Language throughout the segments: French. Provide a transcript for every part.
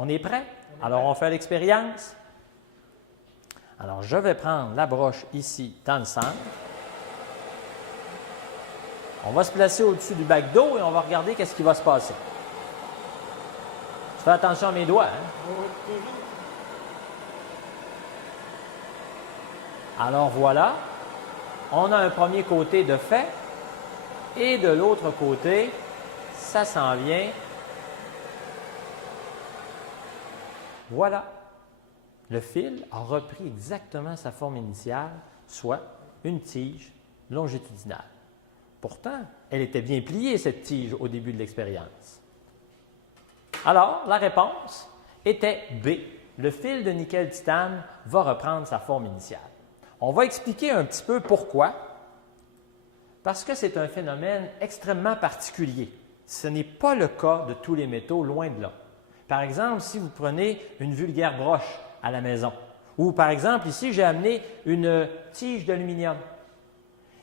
On est prêt? Alors, on fait l'expérience. Alors, je vais prendre la broche ici dans le centre. On va se placer au-dessus du bac d'eau et on va regarder qu'est-ce qui va se passer. Tu fais attention à mes doigts, hein? Alors voilà, on a un premier côté de fait et de l'autre côté, ça s'en vient. Voilà, le fil a repris exactement sa forme initiale, soit une tige longitudinale. Pourtant, elle était bien pliée, cette tige, au début de l'expérience. Alors, la réponse était B. Le fil de nickel-titane va reprendre sa forme initiale. On va expliquer un petit peu pourquoi. Parce que c'est un phénomène extrêmement particulier. Ce n'est pas le cas de tous les métaux, loin de là. Par exemple, si vous prenez une vulgaire broche à la maison, ou par exemple, ici, j'ai amené une tige d'aluminium.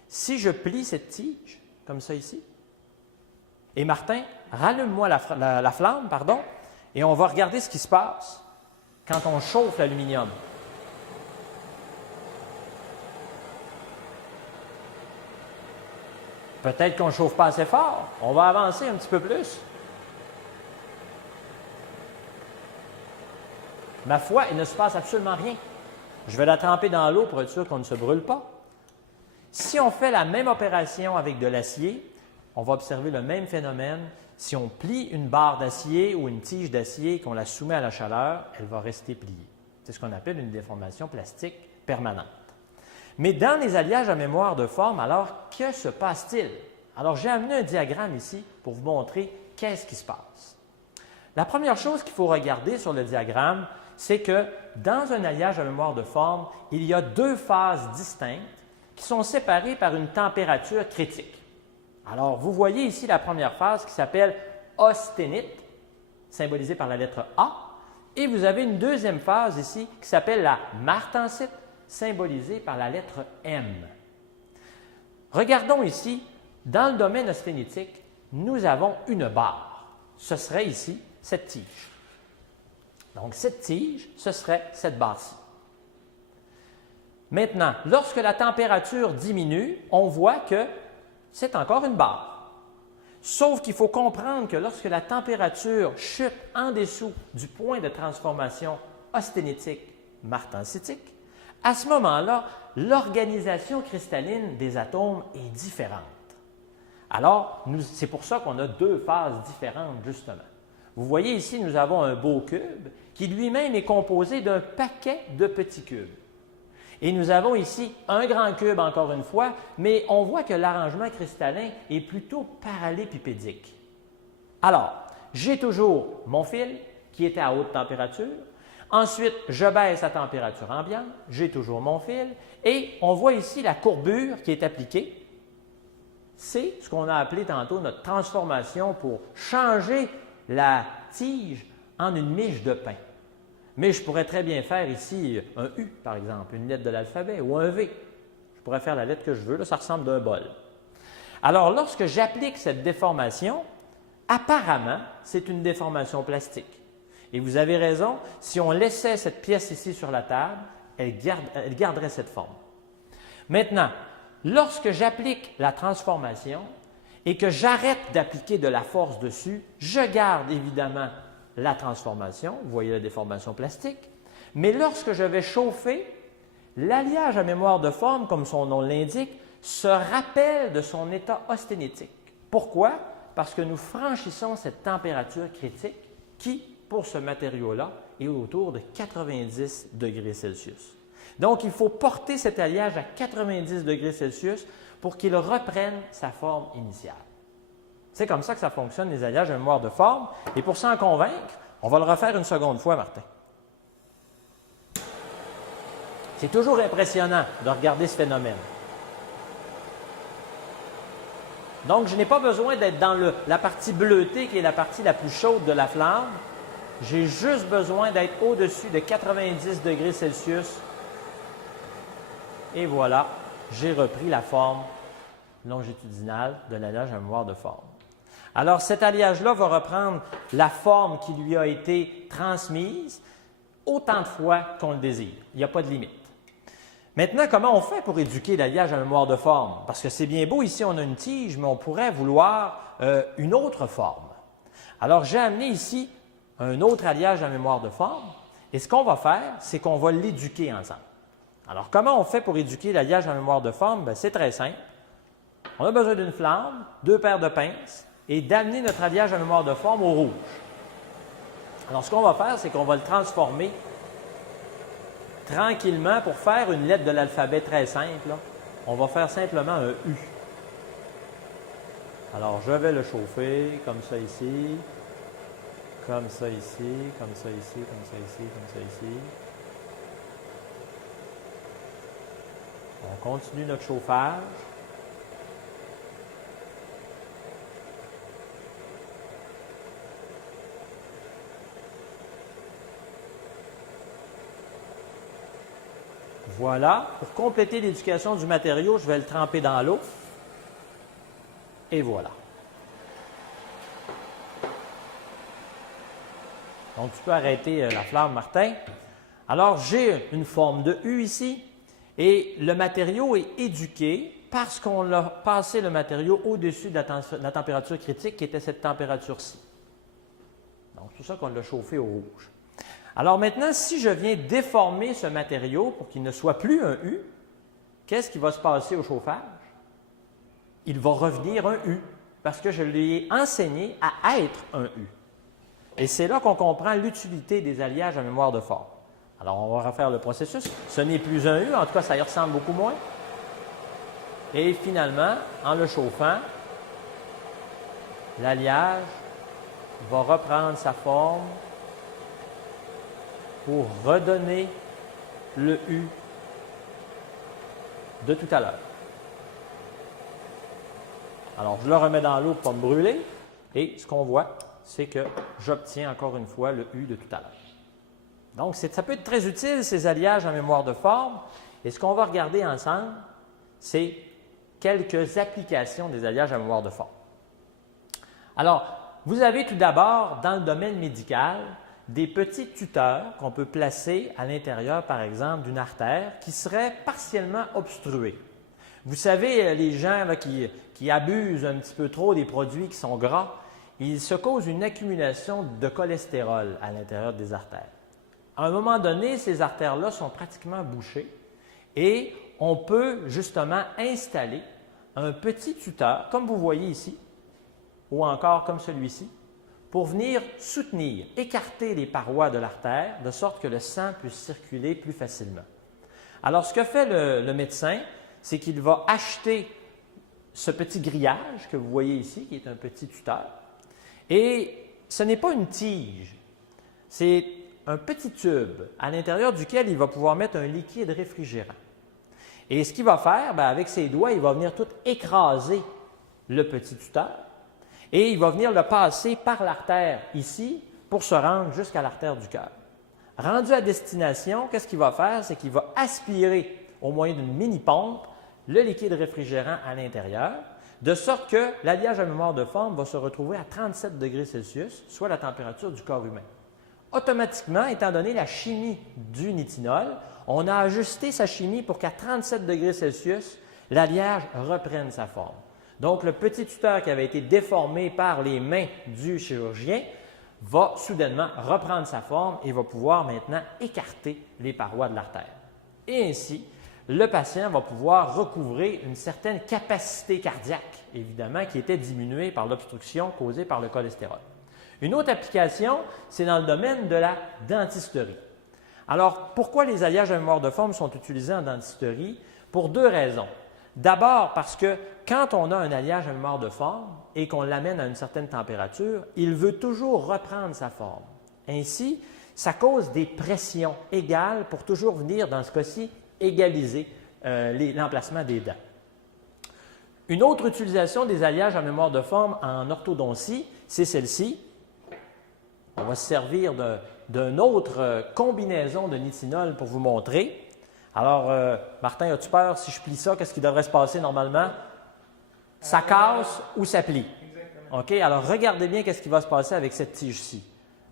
Si je plie cette tige, comme ça ici, et Martin, rallume-moi la flamme, pardon, et on va regarder ce qui se passe quand on chauffe l'aluminium. Peut-être qu'on ne chauffe pas assez fort. On va avancer un petit peu plus. Ma foi, il ne se passe absolument rien. Je vais la tremper dans l'eau pour être sûr qu'on ne se brûle pas. Si on fait la même opération avec de l'acier, on va observer le même phénomène. Si on plie une barre d'acier ou une tige d'acier et qu'on la soumet à la chaleur, elle va rester pliée. C'est ce qu'on appelle une déformation plastique permanente. Mais dans les alliages à mémoire de forme, alors, que se passe-t-il? Alors, j'ai amené un diagramme ici pour vous montrer qu'est-ce qui se passe. La première chose qu'il faut regarder sur le diagramme, c'est que dans un alliage à mémoire de forme, il y a deux phases distinctes qui sont séparées par une température critique. Alors, vous voyez ici la première phase qui s'appelle austénite, symbolisée par la lettre A, et vous avez une deuxième phase ici qui s'appelle la martensite, symbolisée par la lettre M. Regardons ici, dans le domaine austénitique, nous avons une barre. Ce serait ici cette tige. Donc, cette tige, ce serait cette barre-ci. Maintenant, lorsque la température diminue, on voit que c'est encore une barre. Sauf qu'il faut comprendre que lorsque la température chute en dessous du point de transformation austénitique-martensitique, à ce moment-là, l'organisation cristalline des atomes est différente. Alors, c'est pour ça qu'on a deux phases différentes, justement. Vous voyez ici, nous avons un beau cube qui lui-même est composé d'un paquet de petits cubes. Et nous avons ici un grand cube, encore une fois, mais on voit que l'arrangement cristallin est plutôt parallélépipédique. Alors, j'ai toujours mon fil qui était à haute température. Ensuite, je baisse à température ambiante, j'ai toujours mon fil, et on voit ici la courbure qui est appliquée. C'est ce qu'on a appelé tantôt notre transformation pour changer la tige en une miche de pain. Mais je pourrais très bien faire ici un U, par exemple, une lettre de l'alphabet, ou un V. Je pourrais faire la lettre que je veux, là, ça ressemble à un bol. Alors, lorsque j'applique cette déformation, apparemment, c'est une déformation plastique. Et vous avez raison, si on laissait cette pièce ici sur la table, elle garderait cette forme. Maintenant, lorsque j'applique la transformation et que j'arrête d'appliquer de la force dessus, je garde évidemment la transformation, vous voyez la déformation plastique, mais lorsque je vais chauffer, l'alliage à mémoire de forme, comme son nom l'indique, se rappelle de son état austénitique. Pourquoi? Parce que nous franchissons cette température critique qui, pour ce matériau-là, est autour de 90 degrés Celsius. Donc, il faut porter cet alliage à 90 degrés Celsius pour qu'il reprenne sa forme initiale. C'est comme ça que ça fonctionne, les alliages à mémoire de forme. Et pour s'en convaincre, on va le refaire une seconde fois, Martin. C'est toujours impressionnant de regarder ce phénomène. Donc, je n'ai pas besoin d'être dans la partie bleutée, qui est la partie la plus chaude de la flamme. J'ai juste besoin d'être au-dessus de 90 degrés Celsius. Et voilà, j'ai repris la forme longitudinale de l'alliage à mémoire de forme. Alors, cet alliage-là va reprendre la forme qui lui a été transmise autant de fois qu'on le désire. Il n'y a pas de limite. Maintenant, comment on fait pour éduquer l'alliage à mémoire de forme? Parce que c'est bien beau, ici on a une tige, mais on pourrait vouloir une autre forme. Alors, j'ai amené ici un autre alliage à mémoire de forme, et ce qu'on va faire, c'est qu'on va l'éduquer ensemble. Alors, comment on fait pour éduquer l'alliage à mémoire de forme? C'est très simple. On a besoin d'une flamme, 2 paires de pinces, et d'amener notre alliage à mémoire de forme au rouge. Alors, ce qu'on va faire, c'est qu'on va le transformer tranquillement pour faire une lettre de l'alphabet très simple. Là. On va faire simplement un U. Alors, je vais le chauffer comme ça ici, comme ça ici, comme ça ici, comme ça ici, comme ça ici. On continue notre chauffage. Voilà. Pour compléter l'éducation du matériau, je vais le tremper dans l'eau. Et voilà. Donc, tu peux arrêter la flamme, Martin. Alors, j'ai une forme de U ici. Et le matériau est éduqué parce qu'on a passé le matériau au-dessus de la température critique qui était cette température-ci. Donc, c'est pour ça qu'on l'a chauffé au rouge. Alors maintenant, si je viens déformer ce matériau pour qu'il ne soit plus un U, qu'est-ce qui va se passer au chauffage? Il va revenir un U parce que je lui ai enseigné à être un U. Et c'est là qu'on comprend l'utilité des alliages à mémoire de forme. Alors, on va refaire le processus. Ce n'est plus un U, en tout cas, ça y ressemble beaucoup moins. Et finalement, en le chauffant, l'alliage va reprendre sa forme pour redonner le U de tout à l'heure. Alors, je le remets dans l'eau pour ne pas me brûler. Et ce qu'on voit, c'est que j'obtiens encore une fois le U de tout à l'heure. Donc, ça peut être très utile, ces alliages en mémoire de forme. Et ce qu'on va regarder ensemble, c'est quelques applications des alliages en mémoire de forme. Alors, vous avez tout d'abord, dans le domaine médical, des petits tuteurs qu'on peut placer à l'intérieur, par exemple, d'une artère qui serait partiellement obstruée. Vous savez, les gens là, qui abusent un petit peu trop des produits qui sont gras, ils se causent une accumulation de cholestérol à l'intérieur des artères. À un moment donné, ces artères-là sont pratiquement bouchées et on peut justement installer un petit tuteur, comme vous voyez ici, ou encore comme celui-ci, pour venir soutenir, écarter les parois de l'artère, de sorte que le sang puisse circuler plus facilement. Alors, ce que fait le médecin, c'est qu'il va acheter ce petit grillage que vous voyez ici, qui est un petit tuteur, et ce n'est pas une tige, c'est un petit tube à l'intérieur duquel il va pouvoir mettre un liquide réfrigérant. Et ce qu'il va faire, avec ses doigts, il va venir tout écraser le petit tuteur et il va venir le passer par l'artère ici pour se rendre jusqu'à l'artère du cœur. Rendu à destination, qu'est-ce qu'il va faire? C'est qu'il va aspirer au moyen d'une mini-pompe le liquide réfrigérant à l'intérieur, de sorte que l'alliage à mémoire de forme va se retrouver à 37 degrés Celsius, soit la température du corps humain. Automatiquement, étant donné la chimie du nitinol, on a ajusté sa chimie pour qu'à 37 degrés Celsius, l'alliage reprenne sa forme. Donc, le petit tuteur qui avait été déformé par les mains du chirurgien va soudainement reprendre sa forme et va pouvoir maintenant écarter les parois de l'artère. Et ainsi, le patient va pouvoir recouvrer une certaine capacité cardiaque, évidemment, qui était diminuée par l'obstruction causée par le cholestérol. Une autre application, c'est dans le domaine de la dentisterie. Alors, pourquoi les alliages à mémoire de forme sont utilisés en dentisterie? Pour 2 raisons. D'abord, parce que quand on a un alliage à mémoire de forme et qu'on l'amène à une certaine température, il veut toujours reprendre sa forme. Ainsi, ça cause des pressions égales pour toujours venir, dans ce cas-ci, égaliser l'emplacement des dents. Une autre utilisation des alliages à mémoire de forme en orthodontie, c'est celle-ci. On va se servir d'une autre combinaison de nitinol pour vous montrer. Alors, Martin, as-tu peur si je plie ça? Qu'est-ce qui devrait se passer normalement? Ça casse ou ça plie? Exactement. OK? Alors, regardez bien qu'est-ce qui va se passer avec cette tige-ci.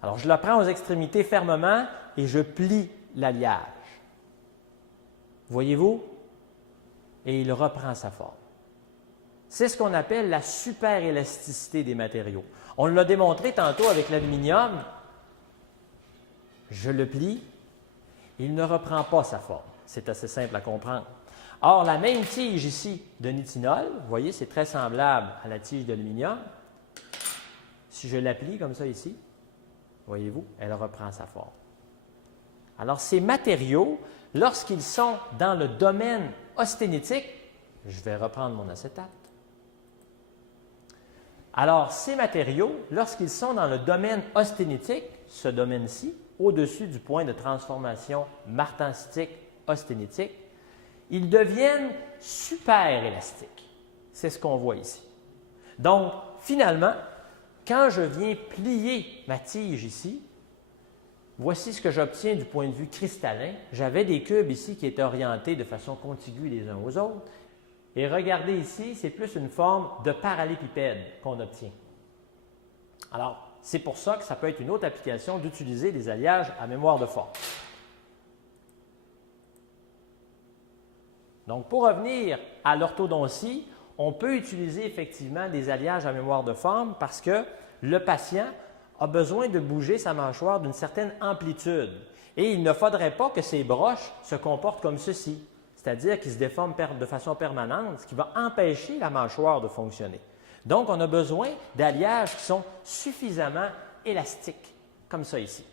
Alors, je la prends aux extrémités fermement et je plie l'alliage. Voyez-vous? Et il reprend sa forme. C'est ce qu'on appelle la superélasticité des matériaux. On l'a démontré tantôt avec l'aluminium. Je le plie, il ne reprend pas sa forme. C'est assez simple à comprendre. Or, la même tige ici de nitinol, vous voyez, c'est très semblable à la tige d'aluminium. Si je la plie comme ça ici, voyez-vous, elle reprend sa forme. Alors, ces matériaux, lorsqu'ils sont dans le domaine austénitique, je vais reprendre mon acétate. Alors, ces matériaux, lorsqu'ils sont dans le domaine austénitique, ce domaine-ci, au-dessus du point de transformation martensitique-austénitique, ils deviennent super élastiques. C'est ce qu'on voit ici. Donc, finalement, quand je viens plier ma tige ici, voici ce que j'obtiens du point de vue cristallin. J'avais des cubes ici qui étaient orientés de façon contiguë les uns aux autres. Et regardez ici, c'est plus une forme de parallélépipède qu'on obtient. Alors, c'est pour ça que ça peut être une autre application d'utiliser des alliages à mémoire de forme. Donc, pour revenir à l'orthodontie, on peut utiliser effectivement des alliages à mémoire de forme parce que le patient a besoin de bouger sa mâchoire d'une certaine amplitude. Et il ne faudrait pas que ses broches se comportent comme ceci, c'est-à-dire qu'ils se déforment de façon permanente, ce qui va empêcher la mâchoire de fonctionner. Donc, on a besoin d'alliages qui sont suffisamment élastiques, comme ça ici.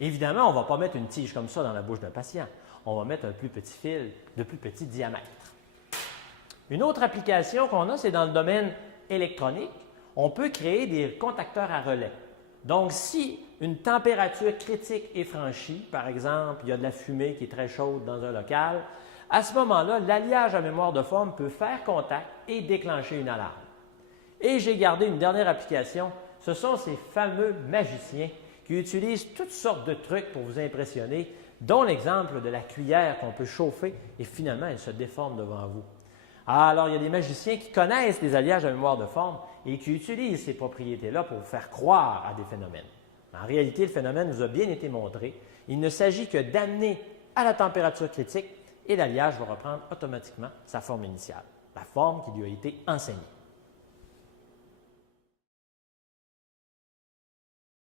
Évidemment, on ne va pas mettre une tige comme ça dans la bouche d'un patient. On va mettre un plus petit fil de plus petit diamètre. Une autre application qu'on a, c'est dans le domaine électronique. On peut créer des contacteurs à relais. Donc, si une température critique est franchie, par exemple, il y a de la fumée qui est très chaude dans un local, à ce moment-là, l'alliage à mémoire de forme peut faire contact et déclencher une alarme. Et j'ai gardé une dernière application. Ce sont ces fameux magiciens qui utilisent toutes sortes de trucs pour vous impressionner, dont l'exemple de la cuillère qu'on peut chauffer et finalement, elle se déforme devant vous. Alors, il y a des magiciens qui connaissent les alliages à mémoire de forme et qui utilisent ces propriétés-là pour vous faire croire à des phénomènes. En réalité, le phénomène vous a bien été montré. Il ne s'agit que d'amener à la température critique et l'alliage va reprendre automatiquement sa forme initiale, la forme qui lui a été enseignée.